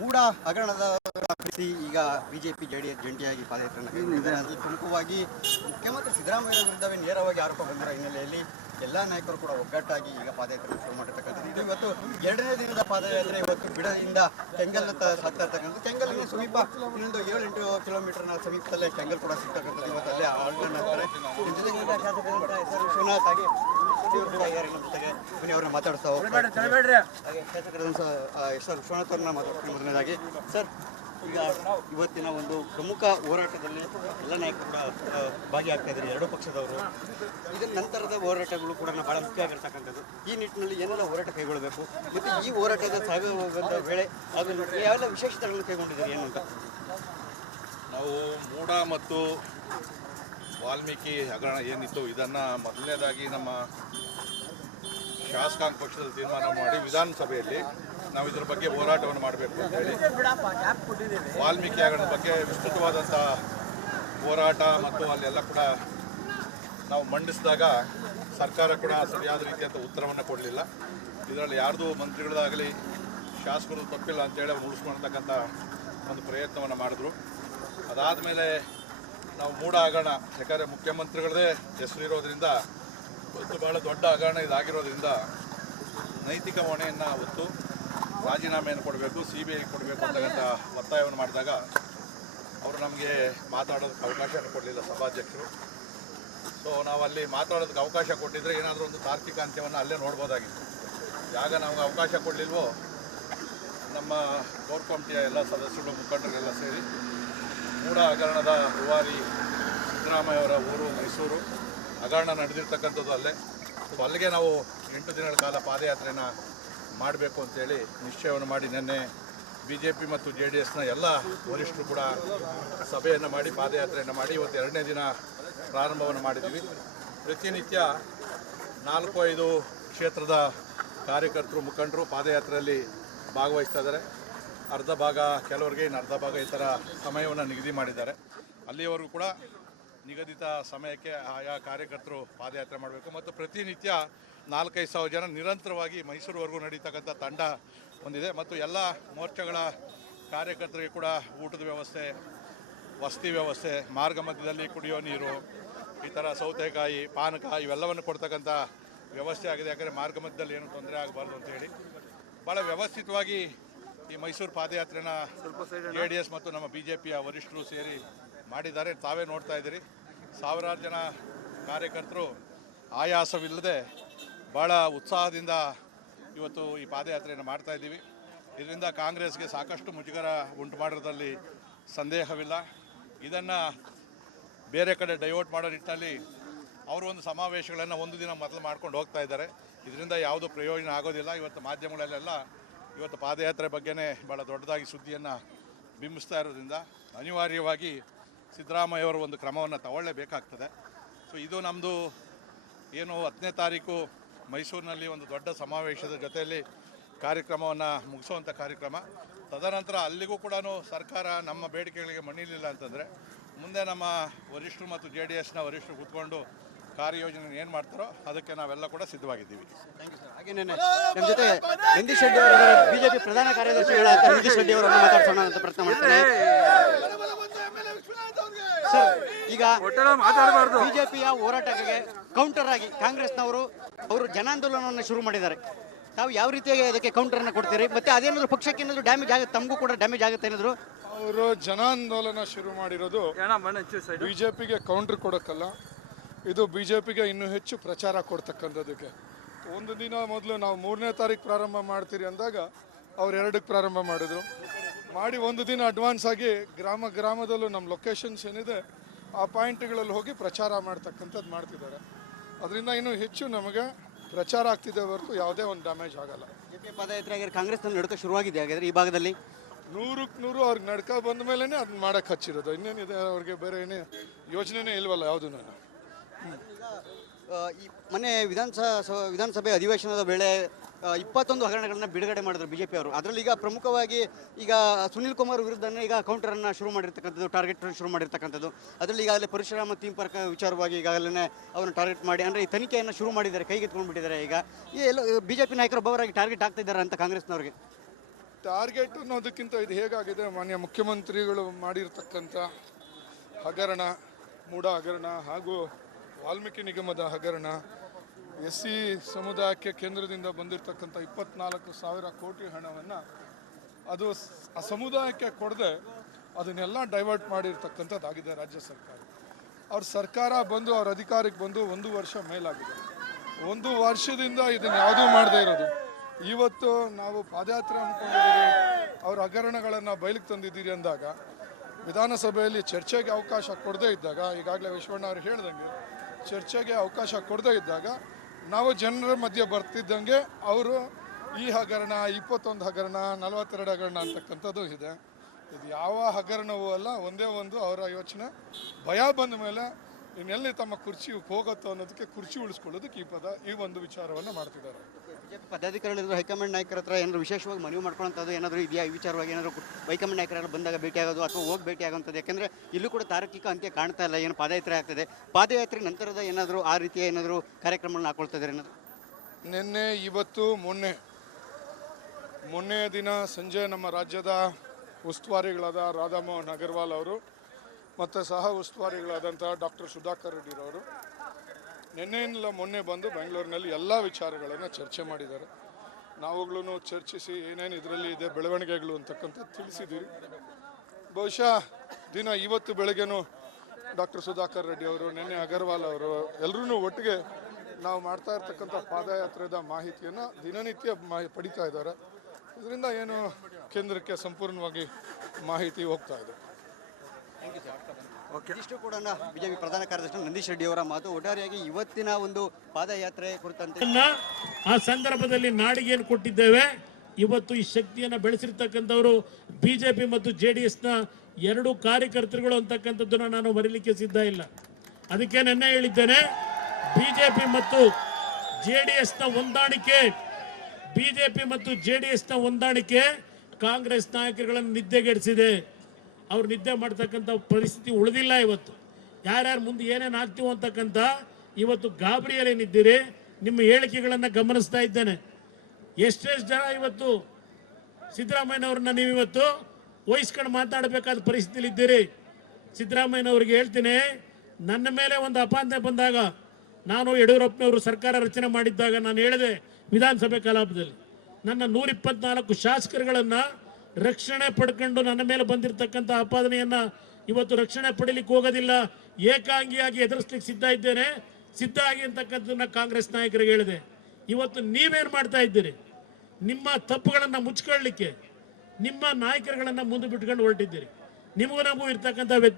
ಮೂಡ ಹಗರಣದ ಖಂಡಿಸಿ ಈಗ ಬಿಜೆಪಿ ಜೆಡಿಎಸ್ ಜಂಟಿಯಾಗಿ ಪಾದಯಾತ್ರೆ ಪ್ರಮುಖವಾಗಿ ಮುಖ್ಯಮಂತ್ರಿ ಸಿದ್ದರಾಮಯ್ಯ ವಿರುದ್ಧವೇ ನೇರವಾಗಿ ಆರೋಪ ಬಂದಿರೋ ಹಿನ್ನೆಲೆಯಲ್ಲಿ ಎಲ್ಲ ನಾಯಕರು ಕೂಡ ಒಗ್ಗಟ್ಟಾಗಿ ಈಗ ಪಾದಯಾತ್ರೆ ಶುರು ಮಾಡಿರ್ತಕ್ಕಂಥದ್ದು. ಇದು ಇವತ್ತು 2ನೇ ದಿನದ ಪಾದಯಾತ್ರೆ ಇವತ್ತು ಬಿಡದಿಂದ ಕೆಂಗಲ್ನತ್ತ ಸಾಗ್ತಾ ಇರ್ತಕ್ಕಂಥದ್ದು. ಕೆಂಗಲ್ಗೆ ಸಮೀಪ ಇನ್ನೊಂದು 7-8 ಕಿಲೋಮೀಟರ್ನ ಸಮೀಪದಲ್ಲೇ ಕೆಂಗಲ್ ಕೂಡ ಸಿಗ್ತಕ್ಕಂಥದ್ದು. ಇವತ್ತು ಅಲ್ಲೇ ಆಳ್ತಾರೆ. ವಿಶ್ವನಾಥ್ ಹಾಗೆ ಅವ್ರನ್ನ ಮಾತಾಡ್ತಾ ಹೋಗ್ತಾರೆ. ಹಾಗೆ ಶಾಸಕರಾದ ಸರ್ ವಿಶ್ವನಾಥ್ ಅವ್ರನ್ನ ಮಾತಾಡ್ತೀನಿ. ಮೊದಲನೇದಾಗಿ ಸರ್, ಈಗ ಇವತ್ತಿನ ಒಂದು ಪ್ರಮುಖ ಹೋರಾಟದಲ್ಲಿ ಎಲ್ಲ ನಾಯಕರು ಕೂಡ ಭಾಗಿಯಾಗ್ತಾ ಇದ್ದಾರೆ, ಎರಡೂ ಪಕ್ಷದವರು. ಇದರ ನಂತರದ ಹೋರಾಟಗಳು ಕೂಡ ಬಹಳ ಮುಖ್ಯ ಆಗಿರ್ತಕ್ಕಂಥದ್ದು. ಈ ನಿಟ್ಟಿನಲ್ಲಿ ಏನೆಲ್ಲ ಹೋರಾಟ ಕೈಗೊಳ್ಳಬೇಕು ಮತ್ತು ಈ ಹೋರಾಟದ ಸಾಗುವಂಥ ವೇಳೆ ಅದನ್ನು ಯಾವೆಲ್ಲ ವಿಶೇಷತೆಗಳನ್ನು ಕೈಗೊಂಡಿದ್ದೀರಿ ಏನು ಅಂತ? ನಾವು ಮೂಡ ಮತ್ತು ವಾಲ್ಮೀಕಿ ಹಗರಣ ಏನಿತ್ತು ಇದನ್ನು ಮೊದಲನೇದಾಗಿ ನಮ್ಮ ಶಾಸಕಾಂಗ ಪಕ್ಷದಲ್ಲಿ ತೀರ್ಮಾನ ಮಾಡಿ ವಿಧಾನಸಭೆಯಲ್ಲಿ ನಾವು ಇದರ ಬಗ್ಗೆ ಹೋರಾಟವನ್ನು ಮಾಡಬೇಕು ಅಂತ ಹೇಳಿ ವಾಲ್ಮೀಕಿ ಹಗರಣದ ಬಗ್ಗೆ ವಿಸ್ತೃತವಾದಂಥ ಹೋರಾಟ ಮತ್ತು ಅಲ್ಲೆಲ್ಲ ಕೂಡ ನಾವು ಮಂಡಿಸಿದಾಗ ಸರ್ಕಾರ ಕೂಡ ಸರಿಯಾದ ರೀತಿಯಂಥ ಉತ್ತರವನ್ನು ಕೊಡಲಿಲ್ಲ. ಇದರಲ್ಲಿ ಯಾರ್ದು ಮಂತ್ರಿಗಳಾಗಲಿ ಶಾಸಕರು ತಪ್ಪಿಲ್ಲ ಅಂತೇಳಿ ಉಳಿಸ್ಕೊಳ್ತಕ್ಕಂಥ ಒಂದು ಪ್ರಯತ್ನವನ್ನು ಮಾಡಿದ್ರು. ಅದಾದ ಮೇಲೆ ನಾವು ಮೂಡ ಹಗರಣ, ಯಾಕಂದರೆ ಮುಖ್ಯಮಂತ್ರಿಗಳದೇ ಹೆಸರಿರೋದ್ರಿಂದ ಇವತ್ತು ಭಾಳ ದೊಡ್ಡ ಹಗರಣ ಇದಾಗಿರೋದ್ರಿಂದ ನೈತಿಕ ಹೊಣೆಯನ್ನು ಹೊತ್ತು ರಾಜೀನಾಮೆಯನ್ನು ಕೊಡಬೇಕು, CBI ಕೊಡಬೇಕು ಅಂತಕ್ಕಂಥ ಒತ್ತಾಯವನ್ನು ಮಾಡಿದಾಗ ಅವರು ನಮಗೆ ಮಾತಾಡೋದಕ್ಕೆ ಅವಕಾಶವನ್ನು ಕೊಡಲಿಲ್ಲ ಸಭಾಧ್ಯಕ್ಷರು. ಸೊ ನಾವು ಅಲ್ಲಿ ಮಾತಾಡೋದಕ್ಕೆ ಅವಕಾಶ ಕೊಟ್ಟಿದ್ದರೆ ಏನಾದರೂ ಒಂದು ತಾರ್ಕಿಕ ಅಂತ್ಯವನ್ನು ಅಲ್ಲೇ ನೋಡ್ಬೋದಾಗಿತ್ತು. ಯಾಗ ನಮಗೆ ಅವಕಾಶ ಕೊಡಲಿಲ್ವೋ ನಮ್ಮ ಕೋರ್ ಕಮಿಟಿಯ ಎಲ್ಲ ಸದಸ್ಯರು ಮುಖಂಡರೆಲ್ಲ ಸೇರಿ ಮೂಡ ಹಗರಣದ ರೂವಾರಿ ಸಿದ್ದರಾಮಯ್ಯ ಅವರ ಊರು ಮೈಸೂರು, ಹಗರಣ ನಡೆದಿರ್ತಕ್ಕಂಥದ್ದು ಅಲ್ಲೇ. ಸೊ ಅಲ್ಲಿಗೆ ನಾವು 8 ದಿನಗಳ ಕಾಲ ಪಾದಯಾತ್ರೆಯನ್ನು ಮಾಡಬೇಕು ಅಂತೇಳಿ ನಿಶ್ಚಯವನ್ನು ಮಾಡಿ ನಿನ್ನೆ BJP ಮತ್ತು JDSನ ಎಲ್ಲ ವರಿಷ್ಠರು ಕೂಡ ಸಭೆಯನ್ನು ಮಾಡಿ ಪಾದಯಾತ್ರೆಯನ್ನು ಮಾಡಿ ಇವತ್ತು 2ನೇ ದಿನ ಪ್ರಾರಂಭವನ್ನು ಮಾಡಿದ್ದೀವಿ. ಪ್ರತಿನಿತ್ಯ 4-5 ಕ್ಷೇತ್ರದ ಕಾರ್ಯಕರ್ತರು ಮುಖಂಡರು ಪಾದಯಾತ್ರೆಯಲ್ಲಿ ಭಾಗವಹಿಸ್ತಾ ಇದ್ದಾರೆ. ಅರ್ಧ ಭಾಗ ಕೆಲವರಿಗೆ, ಇನ್ನು ಅರ್ಧ ಭಾಗ ಈ ಥರ ಸಮಯವನ್ನು ನಿಗದಿ ಮಾಡಿದ್ದಾರೆ. ಅಲ್ಲಿಯವರೆಗೂ ಕೂಡ ನಿಗದಿತ ಸಮಯಕ್ಕೆ ಆಯಾ ಕಾರ್ಯಕರ್ತರು ಪಾದಯಾತ್ರೆ ಮಾಡಬೇಕು ಮತ್ತು ಪ್ರತಿನಿತ್ಯ 4-5 ಸಾವಿರ ಜನ ನಿರಂತರವಾಗಿ ಮೈಸೂರುವರೆಗೂ ನಡೀತಕ್ಕಂಥ ತಂಡ ಹೊಂದಿದೆ. ಮತ್ತು ಎಲ್ಲ ಮೋರ್ಚಾಗಳ ಕಾರ್ಯಕರ್ತರಿಗೆ ಕೂಡ ಊಟದ ವ್ಯವಸ್ಥೆ, ವಸತಿ ವ್ಯವಸ್ಥೆ, ಮಾರ್ಗ ಮಧ್ಯದಲ್ಲಿ ಕುಡಿಯೋ ನೀರು, ಈ ಥರ ಸೌತೆಕಾಯಿ, ಪಾನಕ ಇವೆಲ್ಲವನ್ನು ಕೊಡ್ತಕ್ಕಂಥ ವ್ಯವಸ್ಥೆ ಆಗಿದೆ. ಯಾಕಂದರೆ ಮಾರ್ಗ ಮಧ್ಯದಲ್ಲಿ ಏನೂ ತೊಂದರೆ ಆಗಬಾರ್ದು ಅಂತೇಳಿ ಭಾಳ ವ್ಯವಸ್ಥಿತವಾಗಿ ಈ ಮೈಸೂರು ಪಾದಯಾತ್ರೆನ JDS ಮತ್ತು ನಮ್ಮ BJPಯ ವರಿಷ್ಠರು ಸೇರಿ ಮಾಡಿದ್ದಾರೆ. ತಾವೇ ನೋಡ್ತಾ ಇದ್ದೀರಿ, ಸಾವಿರಾರು ಜನ ಕಾರ್ಯಕರ್ತರು ಆಯಾಸವಿಲ್ಲದೆ ಭಾಳ ಉತ್ಸಾಹದಿಂದ ಇವತ್ತು ಈ ಪಾದಯಾತ್ರೆಯನ್ನು ಮಾಡ್ತಾಯಿದ್ದೀವಿ. ಇದರಿಂದ ಕಾಂಗ್ರೆಸ್ಗೆ ಸಾಕಷ್ಟು ಮುಜುಗರ ಉಂಟು ಮಾಡೋದ್ರಲ್ಲಿ ಸಂದೇಹವಿಲ್ಲ. ಇದನ್ನು ಬೇರೆ ಕಡೆ ಡೈವರ್ಟ್ ಮಾಡೋ ನಿಟ್ಟಿನಲ್ಲಿ ಅವರು ಒಂದು ಸಮಾವೇಶಗಳನ್ನು ಒಂದು ದಿನ ಮೊದಲು ಮಾಡ್ಕೊಂಡು ಹೋಗ್ತಾ ಇದ್ದಾರೆ. ಇದರಿಂದ ಯಾವುದೂ ಪ್ರಯೋಜನ ಆಗೋದಿಲ್ಲ. ಇವತ್ತು ಮಾಧ್ಯಮಗಳಲ್ಲೆಲ್ಲ ಇವತ್ತು ಪಾದಯಾತ್ರೆ ಬಗ್ಗೆನೇ ಭಾಳ ದೊಡ್ಡದಾಗಿ ಸುದ್ದಿಯನ್ನು ಬಿಂಬಿಸ್ತಾ ಇರೋದ್ರಿಂದ ಅನಿವಾರ್ಯವಾಗಿ ಸಿದ್ದರಾಮಯ್ಯವರು ಒಂದು ಕ್ರಮವನ್ನು ತಗೊಳ್ಳೇಬೇಕಾಗ್ತದೆ. ಸೊ ಇದು ನಮ್ಮದು ಏನು 10ನೇ ತಾರೀಕು ಮೈಸೂರಿನಲ್ಲಿ ಒಂದು ದೊಡ್ಡ ಸಮಾವೇಶದ ಜೊತೆಯಲ್ಲಿ ಕಾರ್ಯಕ್ರಮವನ್ನು ಮುಗಿಸುವಂಥ ಕಾರ್ಯಕ್ರಮ. ತದನಂತರ ಅಲ್ಲಿಗೂ ಕೂಡ ಸರ್ಕಾರ ನಮ್ಮ ಬೇಡಿಕೆಗಳಿಗೆ ಮಣಿಲಿಲ್ಲ ಅಂತಂದರೆ ಮುಂದೆ ನಮ್ಮ ವರಿಷ್ಠರು ಮತ್ತು JDSನ ವರಿಷ್ಠರು ಕೂತ್ಕೊಂಡು ಕಾರ್ಯಯೋಜನೆ ಏನು ಮಾಡ್ತಾರೋ ಅದಕ್ಕೆ ನಾವೆಲ್ಲ ಕೂಡ ಸಿದ್ಧವಾಗಿದ್ದೀವಿ. Thank you sir. ಹಾಗೇನೇ ನಮ್ಮ ಜೊತೆ ನಂದೀಶ್ ರೆಡ್ಡಿ ಅವರು BJP ಪ್ರಧಾನ ಕಾರ್ಯದರ್ಶಿಗಳ ನಂದೀಶ್ ರೆಡ್ಡಿ ಅವರನ್ನು ಮಾತಾಡ್ಸೋಣ ಅಂತ ಪ್ರಯತ್ನ ಮಾಡ್ತಾರೆ. ಸರ್, ಈಗ BJPಯ ಹೋರಾಟಕ್ಕೆ ಕೌಂಟರ್ ಆಗಿ ಕಾಂಗ್ರೆಸ್ನವರು ಜನಾಂದೋಲನವನ್ನು ಶುರು ಮಾಡಿದ್ದಾರೆ. ತಾವು ಯಾವ ರೀತಿಯಾಗಿ ಅದಕ್ಕೆ ಕೌಂಟರನ್ನು ಕೊಡ್ತೀರಿ? ಮತ್ತೆ ಅದೇನಾದ್ರು ಪಕ್ಷಕ್ಕೆ ಏನಾದರೂ ಡ್ಯಾಮೇಜ್ ಆಗುತ್ತೆ, ತಮಗೂ ಕೂಡ ಡ್ಯಾಮೇಜ್ ಆಗುತ್ತೆ ಏನಾದ್ರು? ಅವರು ಜನಾಂದೋಲನ ಶುರು ಮಾಡಿರೋದು BJPಗೆ ಕೌಂಟರ್ ಕೊಡೋಕ್ಕಲ್ಲ, ಇದು BJPಗೆ ಇನ್ನೂ ಹೆಚ್ಚು ಪ್ರಚಾರ ಕೊಡ್ತಕ್ಕಂಥದ್ದಕ್ಕೆ. ಒಂದು ದಿನ ಮೊದಲು ನಾವು 3ನೇ ತಾರೀಕು ಪ್ರಾರಂಭ ಮಾಡ್ತೀರಿ ಅಂದಾಗ ಅವ್ರು 2ಕ್ಕೆ ಪ್ರಾರಂಭ ಮಾಡಿದ್ರು. ಮಾಡಿ ಒಂದು ದಿನ ಅಡ್ವಾನ್ಸ್ ಆಗಿ ಗ್ರಾಮದಲ್ಲೂ ನಮ್ಮ ಲೊಕೇಶನ್ಸ್ ಏನಿದೆ ಆ ಪಾಯಿಂಟ್ಗಳಲ್ಲಿ ಹೋಗಿ ಪ್ರಚಾರ ಮಾಡ್ತಕ್ಕಂಥದ್ದು ಮಾಡ್ತಿದ್ದಾರೆ. ಅದರಿಂದ ಇನ್ನೂ ಹೆಚ್ಚು ನಮಗೆ ಪ್ರಚಾರ ಆಗ್ತಿದೆ ಹೊರತು ಯಾವುದೇ ಒಂದು ಡ್ಯಾಮೇಜ್ ಆಗಲ್ಲ. ಪಾದಯಾತ್ರೆ ಆಗಿರೋ ಕಾಂಗ್ರೆಸ್ನಲ್ಲಿ ನಡುಕ ಶುರುವಾಗಿದೆ ಹಾಗಾದರೆ ಈ ಭಾಗದಲ್ಲಿ 100ಕ್ಕೆ 100 ಅವ್ರಿಗೆ ನಡ್ಕ ಬಂದ ಮೇಲೇ ಅದನ್ನ ಮಾಡೋಕ್ಕೆ ಹಚ್ಚಿರೋದು. ಇನ್ನೇನಿದೆ, ಅವ್ರಿಗೆ ಬೇರೆ ಏನೇ ಯೋಜನೆನೇ ಇಲ್ವಲ್ಲ ಯಾವುದೂ. ಈ ಮೊನ್ನೆ ವಿಧಾನಸಭೆ ಅಧಿವೇಶನದ ವೇಳೆ 21 ಹಗರಣಗಳನ್ನು ಬಿಡುಗಡೆ ಮಾಡಿದ್ರು BJP ಅವರು. ಅದರಲ್ಲಿ ಈಗ ಪ್ರಮುಖವಾಗಿ ಈಗ ಸುನಿಲ್ ಕುಮಾರ್ ವಿರುದ್ಧನೇ ಈಗ ಕೌಂಟರನ್ನು ಶುರು ಮಾಡಿರ್ತಕ್ಕಂಥದ್ದು, ಟಾರ್ಗೆಟ್ ಶುರು ಮಾಡಿರ್ತಕ್ಕಂಥದ್ದು. ಅದರಲ್ಲಿ ಈಗಾಗಲೇ ಪರಶುರಾಮ ಥೀಮ್ ಪಾರ್ಕ್ ವಿಚಾರವಾಗಿ ಈಗಾಗಲೇ ಅವನ್ನ ಟಾರ್ಗೆಟ್ ಮಾಡಿ ಅಂದರೆ ಈ ತನಿಖೆಯನ್ನು ಶುರು ಮಾಡಿದ್ದಾರೆ, ಕೈಗೆತ್ಕೊಂಡ್ಬಿಟ್ಟಿದ್ದಾರೆ. ಈಗ ಈ ಎಲ್ಲ BJP ನಾಯಕರು ಒಬ್ಬರಾಗಿ ಟಾರ್ಗೆಟ್ ಆಗ್ತಾ ಇದ್ದಾರೆ ಅಂತ ಕಾಂಗ್ರೆಸ್ನವ್ರಿಗೆ. ಟಾರ್ಗೆಟ್ ಅನ್ನೋದಕ್ಕಿಂತ ಇದು ಹೇಗಾಗಿದೆ, ಮಾನ್ಯ ಮುಖ್ಯಮಂತ್ರಿಗಳು ಮಾಡಿರ್ತಕ್ಕಂಥ ಹಗರಣ, ಮೂಡ ಹಗರಣ ಹಾಗೂ ವಾಲ್ಮೀಕಿ ನಿಗಮದ ಹಗರಣ, SC ಸಮುದಾಯಕ್ಕೆ ಕೇಂದ್ರದಿಂದ ಬಂದಿರತಕ್ಕಂಥ 24,000 ಕೋಟಿ ಹಣವನ್ನು ಅದು ಆ ಸಮುದಾಯಕ್ಕೆ ಕೊಡದೆ ಅದನ್ನೆಲ್ಲ ಡೈವರ್ಟ್ ಮಾಡಿರ್ತಕ್ಕಂಥದ್ದಾಗಿದೆ ರಾಜ್ಯ ಸರ್ಕಾರ. ಅವ್ರ ಸರ್ಕಾರ ಬಂದು ಅವ್ರ ಅಧಿಕಾರಕ್ಕೆ ಬಂದು 1 ವರ್ಷ ಮೇಲಾಗಿದೆ. 1 ವರ್ಷದಿಂದ ಇದನ್ನ ಯಾವುದೂ ಮಾಡದೇ ಇರೋದು. ಇವತ್ತು ನಾವು ಪಾದಯಾತ್ರೆ ಅಂದ್ಕೊಂಡಿದ್ದೀರಿ, ಅವ್ರ ಹಗರಣಗಳನ್ನು ಬಯಲಿಗೆ ತಂದಿದ್ದೀರಿ ಅಂದಾಗ ವಿಧಾನಸಭೆಯಲ್ಲಿ ಚರ್ಚೆಗೆ ಅವಕಾಶ ಕೊಡದೇ ಇದ್ದಾಗ, ಈಗಾಗಲೇ ವಿಶ್ವಣ್ಣ ಅವರು ಹೇಳ್ದಂಗೆ ಚರ್ಚೆಗೆ ಅವಕಾಶ ಕೊಡದೇ ಇದ್ದಾಗ ನಾವು ಜನರ ಮಧ್ಯೆ ಬರ್ತಿದ್ದಂಗೆ ಅವರು ಈ ಹಗರಣ, 21 ಹಗರಣ, 42 ಹಗರಣ ಅಂತಕ್ಕಂಥದ್ದು ಇದೆ. ಇದು ಯಾವ ಹಗರಣವೂ ಅಲ್ಲ, ಒಂದೇ ಒಂದು ಅವರ ಯೋಚನೆ. ಭಯ ಬಂದ ಮೇಲೆ ಇನ್ನೆಲ್ಲಿ ತಮ್ಮ ಕುರ್ಚಿ ಹೋಗುತ್ತೋ ಅನ್ನೋದಕ್ಕೆ ಕುರ್ಚಿ ಉಳಿಸ್ಕೊಳ್ಳೋದಕ್ಕೆ ಈ ಒಂದು ವಿಚಾರವನ್ನು ಮಾಡ್ತಿದ್ದಾರೆ. ಬಿಜೆಪಿ ಪದಾಧಿಕಾರಿಗಳು ಹೈಕಮಾಂಡ್ ನಾಯಕರ ಹತ್ರ ಏನಾದ್ರು ವಿಶೇಷವಾಗಿ ಮನವಿ ಮಾಡ್ಕೊಳ್ಳೋಂಥದ್ದು ಏನಾದರೂ ಇದೆಯಾ? ಈ ವಿಚಾರವಾಗಿ ಏನಾದರೂ ಹೈಕಮಾಂಡ್ ನಾಯಕರೆಲ್ಲ ಬಂದಾಗ ಭೇಟಿಯಾಗೋದು ಅಥವಾ ಹೋಗಿ ಭೇಟಿ ಆಗೋಂಥದ್ದು? ಯಾಕೆಂದರೆ ಇಲ್ಲೂ ಕೂಡ ತಾರ್ಕಿಕ ಅಂತ್ಯ ಕಾಣ್ತಾ ಇಲ್ಲ. ಏನು ಪಾದಯಾತ್ರೆ ಆಗ್ತದೆ, ಪಾದಯಾತ್ರೆ ನಂತರದ ಏನಾದರೂ ಆ ರೀತಿಯ ಏನಾದರೂ ಕಾರ್ಯಕ್ರಮಗಳನ್ನ ಹಾಕೊಳ್ತಾ ಇದ್ದಾರೆ ಏನಾದರೂ? ನಿನ್ನೆ, ಇವತ್ತು, ಮೊನ್ನೆ ದಿನ ಸಂಜೆ ನಮ್ಮ ರಾಜ್ಯದ ಉಸ್ತುವಾರಿಗಳಾದ ರಾಧಾಮೋಹನ್ ಅಗರ್ವಾಲ್ ಅವರು ಮತ್ತು ಸಹ ಉಸ್ತುವಾರಿಗಳಾದಂಥ ಡಾಕ್ಟರ್ ಸುಧಾಕರ್ ರೆಡ್ಡಿರವರು ನಿನ್ನೆಯಿಂದ ಮೊನ್ನೆ ಬಂದು ಬೆಂಗಳೂರಿನಲ್ಲಿ ಎಲ್ಲ ವಿಚಾರಗಳನ್ನು ಚರ್ಚೆ ಮಾಡಿದ್ದಾರೆ. ನಾವುಗಳೂ ಚರ್ಚಿಸಿ ಏನೇನು ಇದರಲ್ಲಿ ಇದೆ ಬೆಳವಣಿಗೆಗಳು ಅಂತಕ್ಕಂಥದ್ದು ತಿಳಿಸಿದ್ದೀರಿ. ಬಹುಶಃ ಇವತ್ತು ಬೆಳಗ್ಗೆನೂ ಡಾಕ್ಟರ್ ಸುಧಾಕರ್ ರೆಡ್ಡಿ ಅವರು, ನಿನ್ನೆ ಅಗರ್ವಾಲ್ ಅವರು ಎಲ್ಲರೂ ಒಟ್ಟಿಗೆ ನಾವು ಮಾಡ್ತಾ ಇರ್ತಕ್ಕಂಥ ಪಾದಯಾತ್ರೆದ ಮಾಹಿತಿಯನ್ನು ದಿನನಿತ್ಯ ಪಡಿತಾ ಇದ್ದಾರೆ. ಇದರಿಂದ ಏನು ಕೇಂದ್ರಕ್ಕೆ ಸಂಪೂರ್ಣವಾಗಿ ಮಾಹಿತಿ ಹೋಗ್ತಾ ಇದೆ. ಇದಿಷ್ಟು ಕೂಡ ಬಿಜೆಪಿ ಪ್ರಧಾನ ಕಾರ್ಯದರ್ಶಿ ನಂದೀಶ್ ರೆಡ್ಡಿ ಅವರ ಮಾತು. ಒಟ್ಟಾರೆಯಾಗಿ ಇವತ್ತಿನ ಒಂದು ಪಾದಯಾತ್ರೆ ಕುರಿತಂತೆ ಆ ಸಂದರ್ಭದಲ್ಲಿ ನಾಡಿಗೆ ಏನು ಕೊಟ್ಟಿದ್ದೇವೆ, ಇವತ್ತು ಈ ಶಕ್ತಿಯನ್ನು ಬೆಳೆಸಿರ್ತಕ್ಕಂಥವರು ಬಿಜೆಪಿ ಮತ್ತು JDSನ 2 ಕಾರ್ಯಕರ್ತರುಗಳು ಅಂತಕ್ಕಂಥದ್ದನ್ನು ನಾನು ಮರೀಲಿಕ್ಕೆ ಸಿದ್ಧ ಇಲ್ಲ. ಅದಕ್ಕೆ ನೆನ್ನೆ ಹೇಳಿದ್ದೇನೆ, ಬಿಜೆಪಿ ಮತ್ತು JDSನ ಹೊಂದಾಣಿಕೆ ಕಾಂಗ್ರೆಸ್ ನಾಯಕರುಗಳನ್ನು ನಿದ್ದೆಗೆಡಿಸಿದೆ. ಅವ್ರು ನಿದ್ದೆ ಮಾಡ್ತಕ್ಕಂಥ ಪರಿಸ್ಥಿತಿ ಉಳಿದಿಲ್ಲ. ಇವತ್ತು ಯಾರ್ಯಾರು ಮುಂದೆ ಏನೇನು ಆಗ್ತೀವೋ ಅಂತಕ್ಕಂಥ ಇವತ್ತು ಗಾಬರಿಯಲ್ಲೇನಿದ್ದೀರಿ. ನಿಮ್ಮ ಹೇಳಿಕೆಗಳನ್ನು ಗಮನಿಸ್ತಾ ಇದ್ದೇನೆ. ಎಷ್ಟೆಷ್ಟು ಜನ ಇವತ್ತು ಸಿದ್ದರಾಮಯ್ಯನವ್ರನ್ನ ನೀವು ಇವತ್ತು ವಹಿಸ್ಕೊಂಡು ಮಾತಾಡಬೇಕಾದ ಪರಿಸ್ಥಿತಿಲಿ ಇದ್ದೀರಿ. ಸಿದ್ದರಾಮಯ್ಯನವ್ರಿಗೆ ಹೇಳ್ತೀನಿ, ನನ್ನ ಮೇಲೆ ಒಂದು ಅಪಾಂತರ ಬಂದಾಗ, ನಾನು ಯಡಿಯೂರಪ್ಪನವರು ಸರ್ಕಾರ ರಚನೆ ಮಾಡಿದ್ದಾಗ ನಾನು ಹೇಳಿದೆ ವಿಧಾನಸಭೆ ಕಲಾಪದಲ್ಲಿ, ನನ್ನ 124 ಶಾಸಕರುಗಳನ್ನು ರಕ್ಷಣೆ ಪಡ್ಕೊಂಡು ನನ್ನ ಮೇಲೆ ಬಂದಿರತಕ್ಕಂಥ ಆಪಾದನೆಯನ್ನು ಇವತ್ತು ರಕ್ಷಣೆ ಪಡೀಲಿಕ್ಕೆ ಹೋಗೋದಿಲ್ಲ, ಏಕಾಂಗಿಯಾಗಿ ಎದುರಿಸ್ಲಿಕ್ಕೆ ಸಿದ್ಧ ಆಗಿ ಅಂತಕ್ಕಂಥದ್ದನ್ನ ಕಾಂಗ್ರೆಸ್ ನಾಯಕರಿಗೆ ಹೇಳಿದೆ. ಇವತ್ತು ನೀವೇನು ಮಾಡ್ತಾ ಇದ್ದೀರಿ? ನಿಮ್ಮ ತಪ್ಪುಗಳನ್ನು ಮುಚ್ಕೊಳ್ಳಿಕ್ಕೆ ನಿಮ್ಮ ನಾಯಕರುಗಳನ್ನು ಮುಂದೆ ಬಿಟ್ಕೊಂಡು ಹೊರಟಿದ್ದೀರಿ. ನಿಮಗೂ ನಮಗೂ ಇರ್ತಕ್ಕಂಥ ವ್ಯತ್ಯಾಸ